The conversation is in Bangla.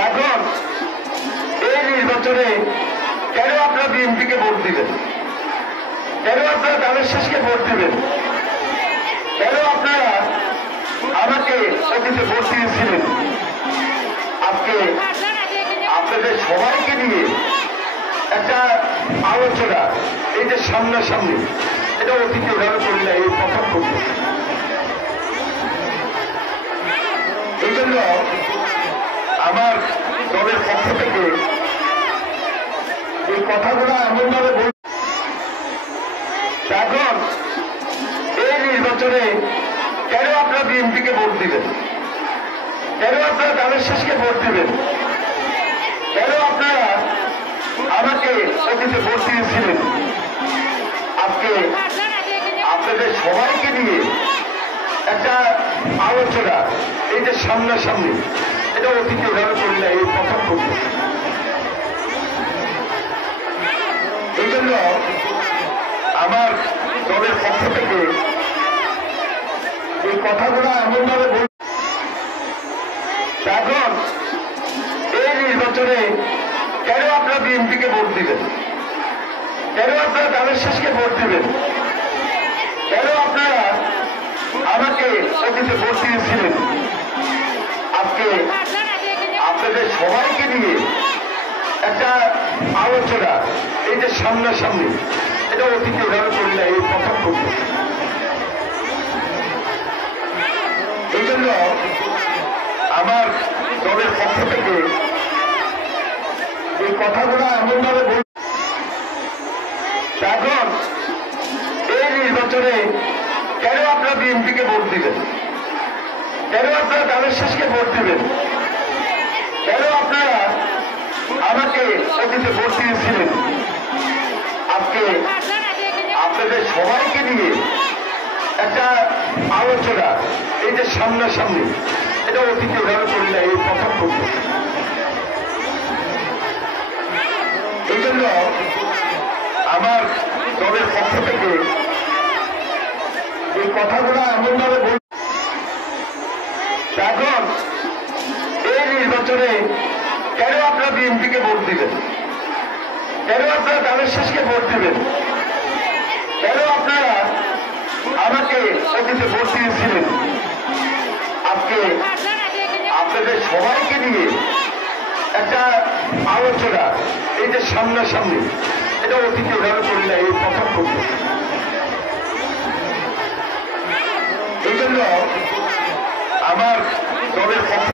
এখন এই নির্বাচনে কেন আপনারা বিএনপিকে ভোট দিবেন? কেন আপনারা ধানের শেষকে ভোট দিবেন? কেন আপনারা আমাকে অতীতে ভোট দিয়েছিলেন? আজকে আপনাদের সবাইকে নিয়ে একটা আলোচনা, এই যে সামনাসামনি, এটা অতীতে ওভাবে করি না, এই প্রথম করব। এই জন্য আমার দলের পক্ষ থেকে এই কথাগুলো এমনভাবে বল। এখন এই নির্বাচনে কেন আপনারা বিএনপিকে ভোট দিবেন? কেন আপনারা ধানের শেষকে ভোট দিবেন? কেন আপনারা আমাকে অতীতে ভোট দিয়েছিলেন? আজকে আপনাদের সবাইকে নিয়ে একটা আলোচনা, এই যে সামনাসামনি, এটা অতীতে ওভাবে করি না, এই প্রথম করব। এই জন্য আমার দলের পক্ষ থেকে এই কথাগুলো এমনভাবে বল। এখন এই নির্বাচনে কেন আপনারা বিএনপিকে ভোট দিবেন? কেন আপনারা ধানের শেষকে ভোট দিবেন? কেন আপনারা আমাকে অতীতে ভোট দিয়েছিলেন? আজকে আপনাদের সবাইকে নিয়ে একটা আলোচনা, এই যে সামনাসামনি, এটা অতীতে ওভাবে করি না, এই প্রথম করব। এই জন্য আমার দলের পক্ষ থেকে এই কথাগুলো এমনভাবে বল। এখন এই নির্বাচনে কেন আপনারা বিএনপিকে ভোট দিবেন? কেন আপনারা ধানের শেষকে ভোট দিবেন? কেন আপনারা আমাকে অতীতে ভোট দিয়েছিলেন? আজকে আপনাদের সবাইকে নিয়ে একটা আলোচনা, এই যে সামনাসামনি, এটা অতীতে ওভাবে করি না, এই প্রথম করব। এই জন্য আমার দলের পক্ষ থেকে এই কথাগুলো এমনভাবে বল। এখন এই নির্বাচনে কেন আপনারা বিএনপিকে ভোট দিবেন? কেন আপনারা ধানের শেষকে ভোট দিবেন? কেন আপনারা আমাকে অতীতে ভোট দিয়েছিলেন? আজকে আপনাদের সবাইকে নিয়ে একটা আলোচনা, এই যে সামনাসামনি, এটা অতীতে ওভাবে করি না, এই প্রথম করব। এই জন্য আমার দলের পক্ষ